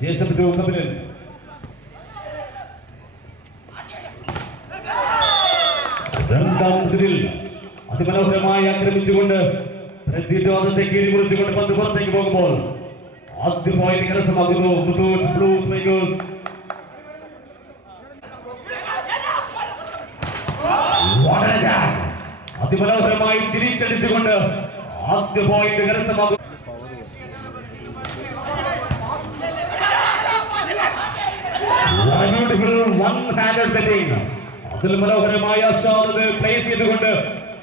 Jason to Kapilan. രണ്ടാം സെറ്റിൽ അതിമനോഹരമായി ആക്രമിച്ചുകൊണ്ട് പ്രതിരോധത്തെ കീഴ്മുറിച്ചുകൊണ്ട് പന്ത് പുറത്തേക്ക് പോകുമ്പോൾ ആദ്യ പോയിന്റ് കരസ്ഥമാക്കുന്നു മുത്തൂറ്റ് ബ്ലൂ സ്ട്രൈക്കേഴ്സ്. അതിമനോഹരമായി തിരിച്ചടിച്ചുകൊണ്ട് ആദ്യ പോയിന്റ് കരസ്ഥമാക്കുന്നു. അതിൽ മനോഹരമായ അസാധത പ്ലേസ് ചെയ്തുകൊണ്ട്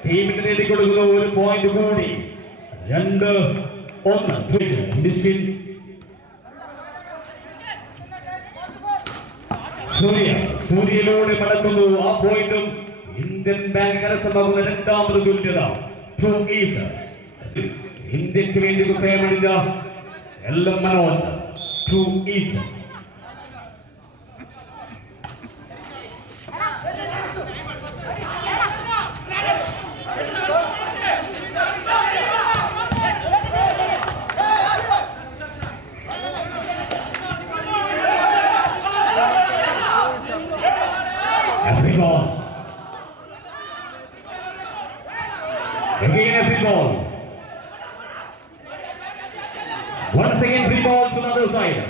ടീമിന് നേടിക്കൊടുക്കുന്ന ഒരു പോയിന്റ് കൂടി. 2-1. സൂര്യയിലൂടെ മടക്കുന്നു ആ പോയിന്റും ഇന്ത്യൻ ബാങ്ക് കരസ്ഥമാക്കുന്ന രണ്ടാമത് തുല്യത. 2-8. ഇന്ത്യക്ക് വേണ്ടി കുപ്പയമണിഞ്ഞ എല്ലാം Manoj. 2-8. Again a free ball. Once again free ball to the other side.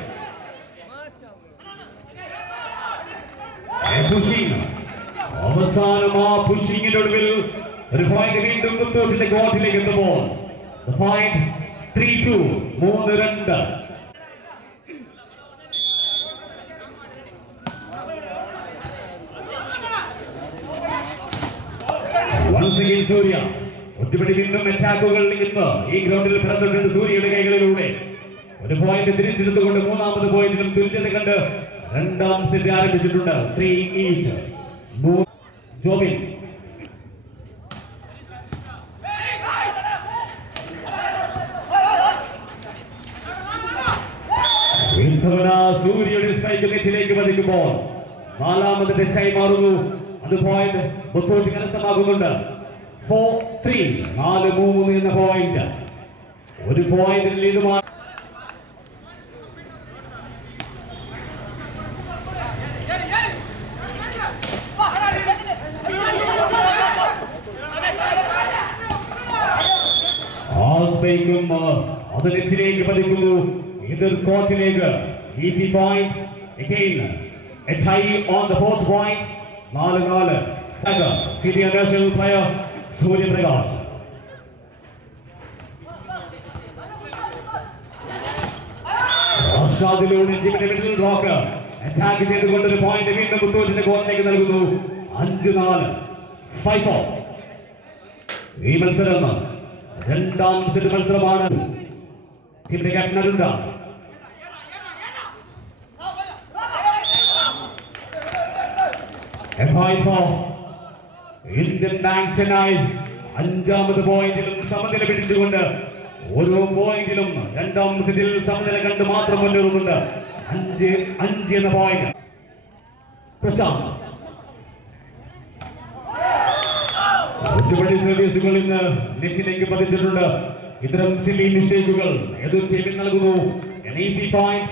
Pushing. അവസാനം ആ പുഷിങ്ങിന്റെ ഒടുവിൽ ഒരു പോയിന്റ് വീണ്ടും മുത്തോട്ടിന്റെ ഗോട്ടിലേക്ക് എത്തുമ്പോൾ the point 3-2. 3-2. Once again Surya. ഒറ്റപടി വീണ്ടും അറ്റാക്കുകൾ ഇന്ന് ഈ ഗ്രൗണ്ടിൽ പിറന്നിട്ടുണ്ട് സൂര്യയുടെ കൈകളിലൂടെ. ഒരു പോയിന്റ് തിരിച്ചെടുത്തുകൊണ്ട് മൂന്നാമത് പോയിന്റിലും തുല്യത കണ്ട് രണ്ടാം സെറ്റ് ആരംഭിച്ചിട്ടുണ്ട്. 3-8. ജോബിൻ സൂര്യയുടെ സ്ട്രൈക്ക് നെറ്റിലേക്ക് പതിക്കുമ്പോൾ നാലാമത് ടച്ചായി മാറുന്നു. അത് പോയിന്റ് മുത്തോട്ട് കരസ്ഥമാകുന്നുണ്ട്. 4-3. 4-3 എന്ന പോയിന്റ്. ഒരു പോയിന്റ് ലീഡുമാണ്. അത് നെറ്റിലേക്ക് പതിക്കുന്നു എതിർ കോർട്ടിലേക്ക്. Easy point. Again a tie on the fourth point. 4-4. Senior national player Surya Prakash. ആഷാദിലൂടെ ടീമിന്റെ മിഡിൽ ബ്ലോക്ക് അറ്റാക്ക് ചെയ്തുകൊണ്ട് ഒരു പോയിന്റ് വീണ്ടും മുത്തോട്ടിന്റെ കോർട്ടിലേക്ക് നൽകുന്നു. 5-4. 5-4. ഈ മത്സരം രണ്ടാം സെറ്റ് മത്സരമാണ്. ടീമിന്റെ ക്യാപ്റ്റൻ അരുണ്ട. ഇന്ത്യൻ ബാങ്ക് ചെന്നൈ അഞ്ചാമത് പോയിന്റിലും സമനില പിടിച്ചുകൊണ്ട് ഓരോ പോയിന്റിലും രണ്ടാം സെറ്റിൽ സമനില കണ്ട് മാത്രം മുന്നേറുന്നുണ്ട്. 5-5 എന്ന പോയിന്റ്. പ്രശാന്ത് ഒറ്റപടി സർവീസുകൾ ഇന്ന് നെറ്റിലേക്ക് പതിച്ചിട്ടുണ്ട്. ഇത്തരം സില്ലി മിസ്റ്റേക്കുകൾ എതിർ ടീമിന് നൽകുന്നു. An easy point.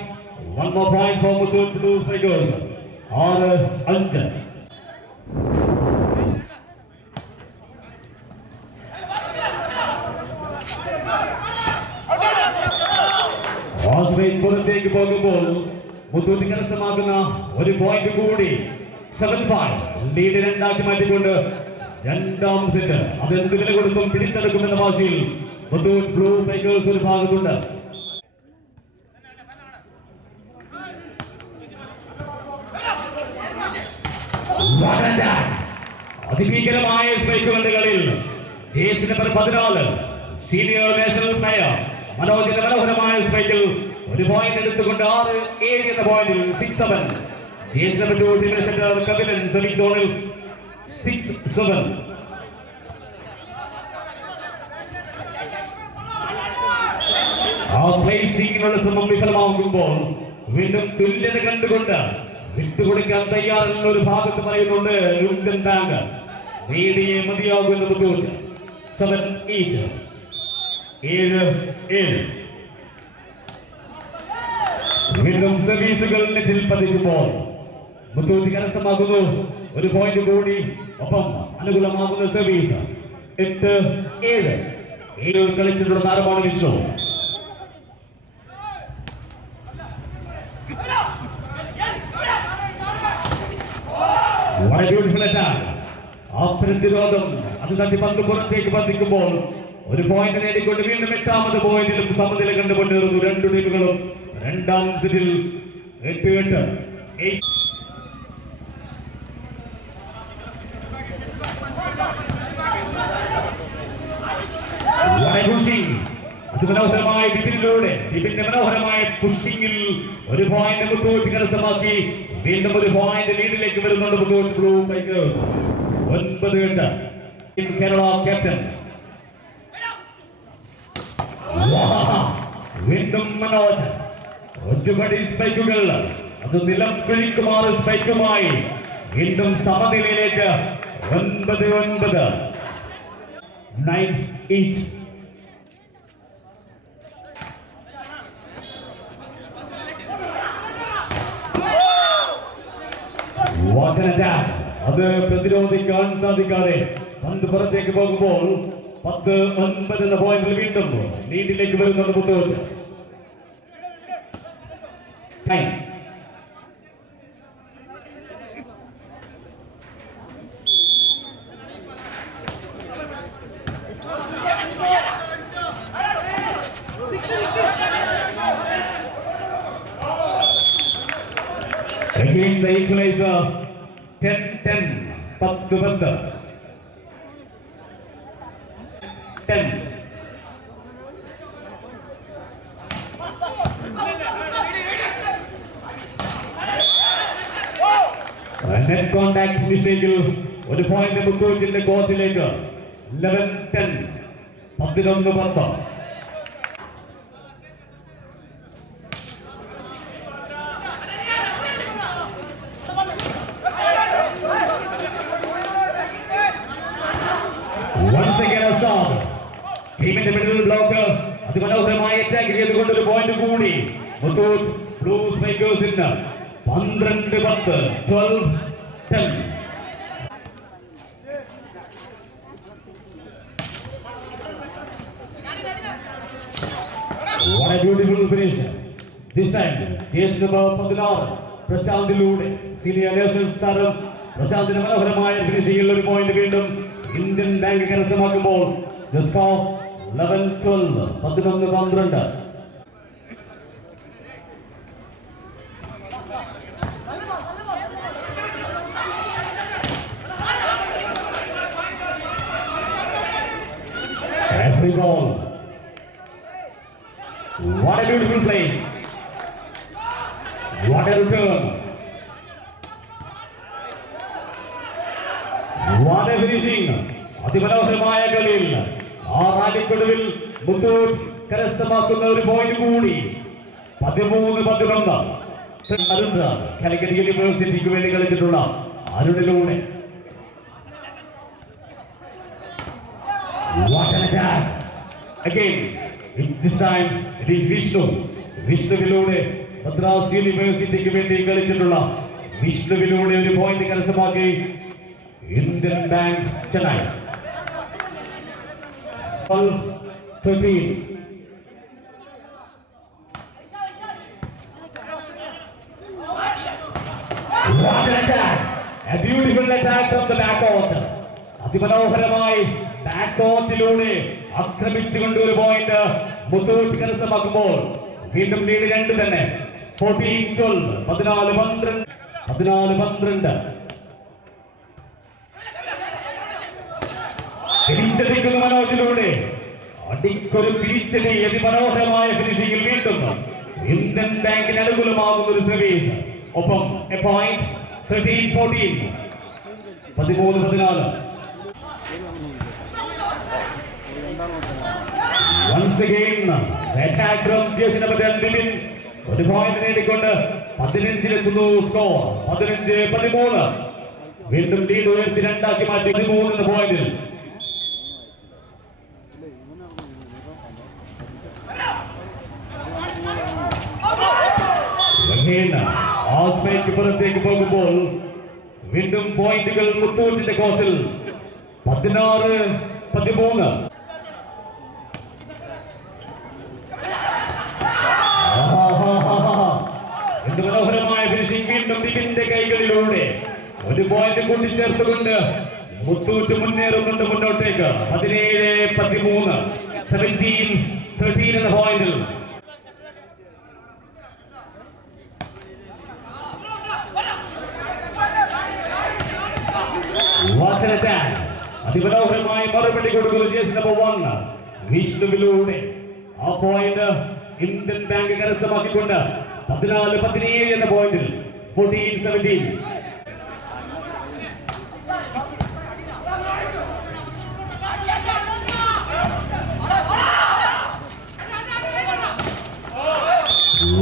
One more point for Muthoot Blue Strikers. 6-5. പുറത്തേക്ക് പോകുമ്പോൾ മുത്തൂറ്റ് കരസ്ഥമാക്കുന്ന ഒരു പോയിന്റ് കൂടി. 7-5. ലീഡ് 2 മാറ്റിക്കൊണ്ട് രണ്ടാം സെറ്റ് അതെന്ത് വില കൊടുത്തും പിടിച്ചെടുക്കുമെന്ന വാശിയിൽ മുത്തൂറ്റ് ബ്ലൂ സ്ട്രൈക്കേഴ്സ് ഒരു ഭാഗത്തുണ്ട്. അതിഭീകരമായ സ്ട്രൈക്കുകളുടെ കളിയിൽ jersey number 14 senior national player മനോജിന്റെ മനോഹരമായ സ്ട്രൈക്കിൽ ഒരു പോയിന്റ് എടുത്തുകൊണ്ട് 6-7 എന്ന പോയിന്റിൽ 6-7. ജേഴ്സി നമ്പർ 2 ടീമിന്റെ സെന്റർ കപിലൻ സെമിക് സോണിൽ 6-7. ആ പ്ലേസിംഗിനുള്ള ശ്രമം വിഫലമാകുമ്പോൾ വീണ്ടും തുല്യത കണ്ടുകൊണ്ട് വിട്ടുകൊടുക്കാൻ തയ്യാറുള്ള ഒരു ഭാഗത്ത് പറയുന്നുണ്ട് ഇന്ത്യൻ ബാങ്ക്. നേടിയേ മതിയാകുന്ന മുത്തൂറ്റ്. 7-8. 7-7. വീണ്ടും സർവീസുകൾ നെറ്റിൽ പതിക്കുമ്പോൾ മുത്തൂറ്റ് കരസ്ഥമാക്കുന്നു ഒരു പോയിന്റ് കൂടി. ഒപ്പം അനുകൂലമാകുന്ന സർവീസ് 8-7 കളിച്ചിട്ടുള്ള താരമാണ് വിഷ്ണു. വളരെ ബ്യൂട്ടിഫുൾ അറ്റാക്ക്. ആ പ്രതിരോധം അത് തട്ടി പന്ത് പുറത്തേക്ക് പതിക്കുമ്പോൾ ഒരു പോയിന്റ് നേടിക്കൊണ്ട് വീണ്ടും 8ാമത് പോയിന്റിലും സമനില കണ്ടു മുന്നേറുന്നു രണ്ടു ടീമുകളും. രണ്ടാം സെറ്റിൽ 8-8. അതിമനോഹരമായ ഡിപ്പിനിലൂടെ ഡിപ്പിന്റെ മനോഹരമായ പുഷിംഗിൽ ഒരു പോയിന്റ് മുത്തൂറ്റ് കരസ്ഥമാക്കി വീണ്ടും ഒരു പോയിന്റ് ലീഡിലേക്ക് വരുന്നുണ്ട് Muthoot blue tigers. 9-8. Kerala captain വീണ്ടും മനോജ് ഒറ്റപടി സ്പൈക്കുകൾ അത് നിലം പിഴിക്കുമാറ് സ്പൈക്കുമായി വീണ്ടും സമനിലയിലേക്ക് 9-9. 9 each. അത് പ്രതിരോധിക്കാൻ സാധിക്കാതെ പന്ത് പുറത്തേക്ക് പോകുമ്പോൾ 10-9 എന്ന പോയിന്റിൽ വീണ്ടും ലീഡിലേക്ക് വരുന്നുണ്ട് Muthoot. Again the equalizer 10-10. 10-10. 10. Net contact മിസ്റ്റേക്കിൽ ഒരു പോയിന്റ് മുത്തൂറ്റിന്റെ കോച്ചിലേക്ക്. 11-10. 11-10. Once again a shot. ടീമിന്റെ മിഡിൽ ബ്ലോക്ക് അതിമനോഹരമായി അറ്റാക്ക് ചെയ്തുകൊണ്ട് ഒരു പോയിന്റ് കൂടി മുത്തൂറ്റ് ബ്ലൂ സ്ട്രൈക്കേഴ്സിന്. 12-10. 12-10. What a beautiful finish. This time, chase number 16 പ്രശാന്തിലൂടെ senior നേഷണൽസ് താരം പ്രശാന്തിന്റെ മനോഹരമായ ഫിനിഷിംഗിൽ ഒരു പോയിന്റ് വീണ്ടും Indian bank കരസ്ഥമാക്കുമ്പോൾ 11-12. 11-12. Every ball. What a beautiful play. What a return. What a finishing. അതിമനോഹരമായ കളിയിൽ ആ റാലിക്കൊടുവിൽ മുത്തൂറ്റ് കരസ്ഥമാക്കുന്ന ഒരു പോയിന്റ് കൂടി. 13-11. അരുൺ കാലിക്കറ്റ് യൂണിവേഴ്സിറ്റിക്ക് വേണ്ടി കളിച്ചിട്ടുള്ള അരുണിലൂടെ. What an attack. Again, this time it is Vishnu. വിഷ്ണുവിലൂടെ Madras യൂണിവേഴ്സിറ്റിക്ക് വേണ്ടി കളിച്ചിട്ടുള്ള വിഷ്ണുവിലൂടെ ഒരു പോയിന്റ് കരസ്ഥമാക്കി Indian bank Chennai. 12-13. What an attack. A beautiful attack from the back court. അതിമനോഹരമായി ബാക്ക് കോർട്ടിലൂടെ ആക്രമിച്ചുകൊണ്ട് ഒരു പോയിന്റ് മുത്തൂറ്റ് കരസ്ഥമാക്കുമ്പോൾ വീണ്ടും ലീഡ് 2 തന്നെ. 14-12. 14-12. 14-12. തിരിച്ചടിക്കുന്ന മനോജിലൂടെ അടിക്കൊരു തിരിച്ചടി. അതിമനോഹരമായ ഫിനിഷിംഗിൽ വീണ്ടും ഇന്ത്യൻ ബാങ്കിന് അനുകൂലമാകുന്ന ഒരു സർവീസ്. ഒപ്പം A point. 13-14. 13-14. Once again, the attack from jersey number 10 Bibin. ഒരു പോയിന്റ് നേടിക്കൊണ്ട് 15-എത്തുന്നു സ്കോർ. 15-13. വീണ്ടും ലീഡ് ഉയർത്തി 2 മാറ്റി 13 എന്ന പോയിന്റിൽ. സ്പൈക്ക് പുറത്തേക്ക് പോകുമ്പോൾ വീണ്ടും പോയിന്റുകൾ മുത്തൂറ്റിന്റെ കോസിൽ 16-13. മനോഹരമായ ഫിനിഷിംഗ് വീണ്ടും ടിപ്പിന്റെ കൈകളിലൂടെ ഒരു പോയിന്റ് കൂട്ടിച്ചേർത്തുകൊണ്ട് മുത്തൂറ്റ് മുന്നേറുന്നുണ്ട് മുന്നോട്ടേക്ക്. 17-13, 17-13 എന്ന പോയിന്റിൽ. അതിമനോഹരമായി മറുപടി കൊടുക്കുന്ന ജേഴ്സി നമ്പർ 1 വിഷ്ണുവിലൂടെ ആ പോയിന്റ് ഇന്ത്യൻ ബാങ്ക് കരസ്ഥമാക്കിക്കൊണ്ട് 14-17 എന്ന പോയിന്റിൽ 14-17.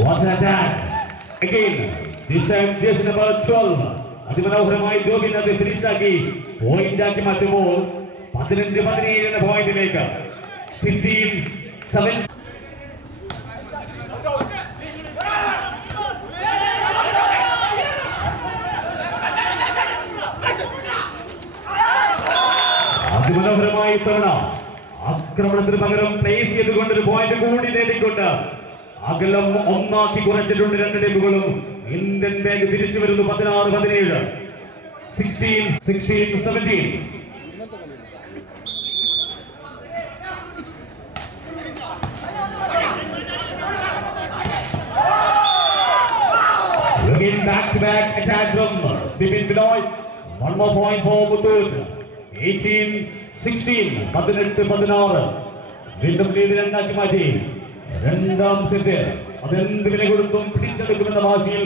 What an attack! Again, this time jersey number 12. അതിമനോഹരമായി ജോബിൻ അത് ഫിനിഷാക്കി പോയിന്റ് ആക്കി മാറ്റുമ്പോൾ 15-17 എന്ന പോയിന്റിലേക്ക്. 15-7. അതിമനോഹരമായി തവണ ആക്രമണത്തിന് പകരം പ്ലേസ് ചെയ്തുകൊണ്ടൊരു പോയിന്റ് കൂടി നേടിക്കൊണ്ട് അകലം ഒന്നാക്കി കുറച്ചിട്ടുണ്ട് രണ്ട് ടീമുകളും. ഇന്ത്യൻ ബാങ്ക് തിരിച്ചു വരുന്നു 16-17, 16-17. Again back-to-back attack from Bipin Binoy. One more point for Muthoot. 18-16, 18-16. വീണ്ടും ലീഡ് രണ്ടാക്കി മാറ്റി. രണ്ടാം സെറ്റ് അതെന്ത് വില കൊടുത്തും പിടിച്ചെടുക്കുമെന്ന വാശിയിൽ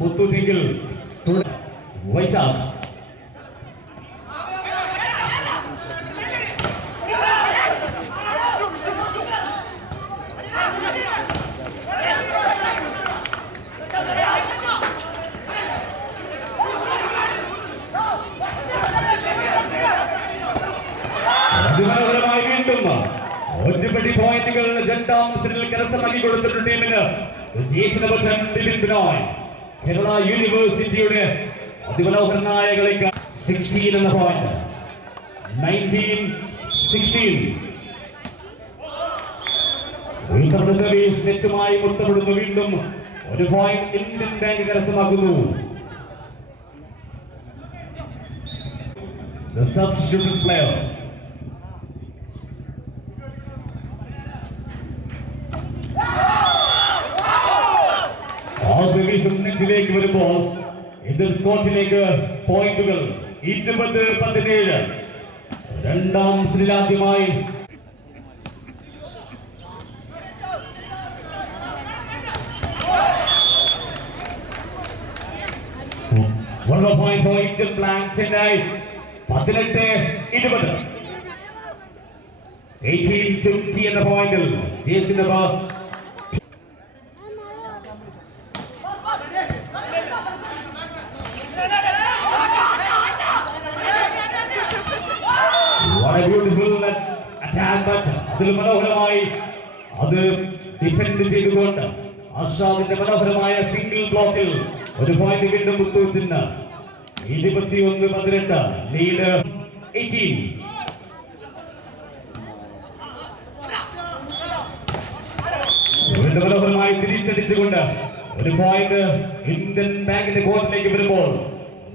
മുത്തൂറ്റെങ്കിൽ വൈശാഖ്. അതിമനോഹരമായി വീണ്ടും ഒറ്റപ്പെട്ടി പോയിന്റുകൾ രണ്ടാം സെറ്റിൽ കരസ്ഥമാക്കി കൊടുത്തിട്ടുണ്ട് ടീമിന്. കേരള യൂണിവേഴ്സിറ്റിയുടെ അതിമനോഹരനായ കളിക്ക് 16 എന്ന പോയിന്റ്. 19-16. സർവീസ് നെറ്റുമായി മുത്തപ്പെടുന്നു. വീണ്ടും ഒരു പോയിന്റ് ഇന്ത്യൻ ബാങ്ക് കരസ്ഥമാക്കുന്നു. The substitute player. ിലേക്ക് വരുമ്പോൾ എതിർ കോർട്ടിലേക്ക് പോയിന്റുകൾ 20-17. രണ്ടാം സെറ്റിലാദ്യമായി ചെന്നൈ 18-20. 18-20 എന്ന പോയിന്റിൽ ജേഴ്സി നമ്പർ മനോഹരമായി അത് ഡിഫെൻഡ് ചെയ്തുകൊണ്ട് ആഷാദിന്റെ മനോഹരമായ സിംഗിൾ ബ്ലോക്കിൽ ഒരു പോയിന്റ് വീണ്ടും മുത്തൂറ്റിന്. 21-18, ലീഡ് 18. മനോഹരമായി തിരിച്ചടിച്ചുകൊണ്ട് ഒരു പോയിന്റ് ഇന്ത്യൻ ബാങ്കിന്റെ കോർട്ടിലേക്ക് വരുമ്പോൾ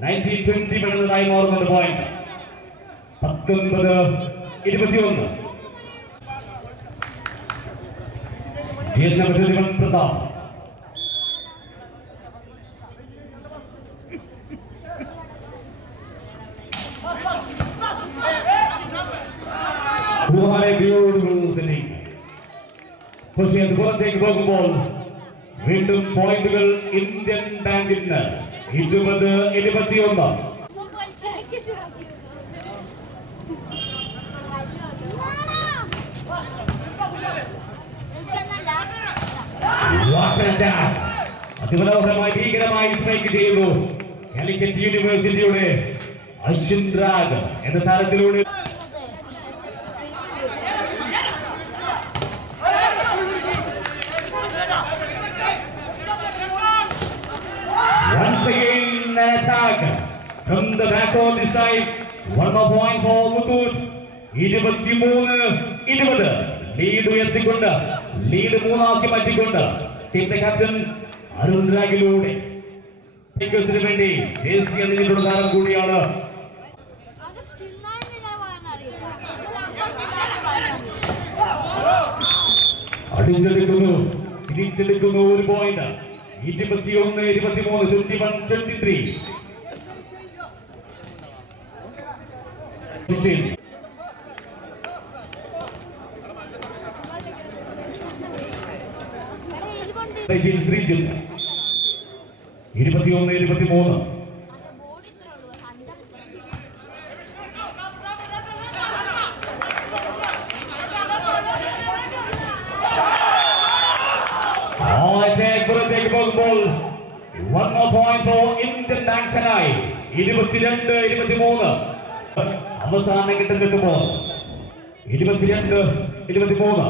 19-20 വരുന്നതായി മാറുന്നുണ്ട് പോയിന്റ്. 19-21. പ്രതാപ് പക്ഷേ അത് പുറത്തേക്ക് പോകുമ്പോൾ വീണ്ടും പോയിന്റുകൾ ഇന്ത്യൻ ബാങ്കിന്. 20-21. അതിമനോഹരമായി ഭീകരമായി സ്ട്രൈക്ക് ചെയ്യുന്നു കാലിക്കറ്റ് യൂണിവേഴ്സിറ്റിയുടെ അശ്വിൻ രാഗ് എന്ന താരത്തിലൂടെ. Once again an attack from the back of the side. One more point for Muthoot. 23-20 lead ഉയർത്തിക്കൊണ്ട് ലീഡ് 3 ആക്കി മാറ്റിക്കൊണ്ട് ടീമിന്റെ ക്യാപ്റ്റൻ അരുൺ രാഗിലൂടെ വേണ്ടി ദേശീയ നിലയിലുള്ള താരം കൂടിയാണ്. അടിച്ചെടുക്കുന്നു തിരിച്ചെടുക്കുന്നു ഒരു point 21-23 21-23 21-23 ball. One more point for Indian Bank Chennai. 22-23 അവസാന ഘട്ടത്തിലെത്തുമ്പോൾ 22-23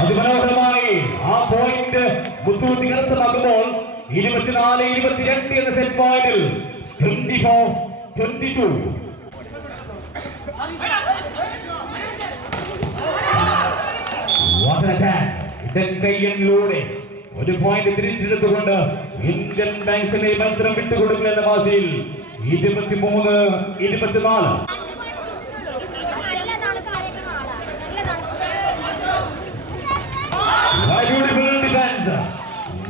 അതിമനോഹരമായി ആ പോയിന്റ് മുത്തൂറ്റ് കരസ്ഥമാക്കുമ്പോൾ 24-22 എന്ന സെറ്റ് പോയിന്റിൽ 24-22 കയ്യനിലൂടെ ഒരു പോയിന്റ് തിരിച്ചെടുത്തുകൊണ്ട് ഇന്ത്യൻ ബാങ്ക് ചെന്നൈ മത്സരം വിട്ടുകൊടുക്കില്ല എന്ന വാശിയിൽ 23-24 beautiful defense.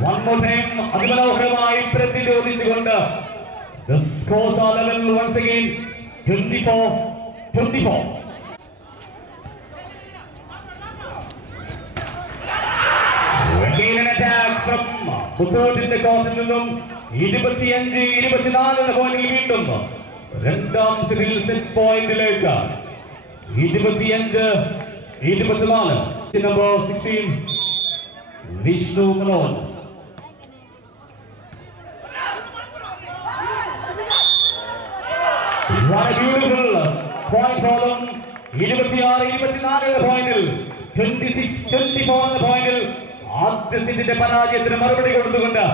One more time, അതിമനോഹരമായി പ്രതിരോധിച്ചുകൊണ്ട് the scores are level once again 24-24. Again an attack from മുത്തൂറ്റിന്റെ കോർട്ടിൽ നിന്നും 25-24 എന്ന പോയിന്റിൽ വീണ്ടും രണ്ടാം സെറ്റ് പോയിന്റിലേക്ക് 25-24 number 16 Vishnu Manoj. What a beautiful point for them. 26-24 എന്ന പോയിന്റിൽ 26-24 എന്ന പോയിന്റിൽ ആദ്യ സെറ്റിന്റെ പരാജയത്തിന് മറുപടി കൊടുത്തുകൊണ്ട്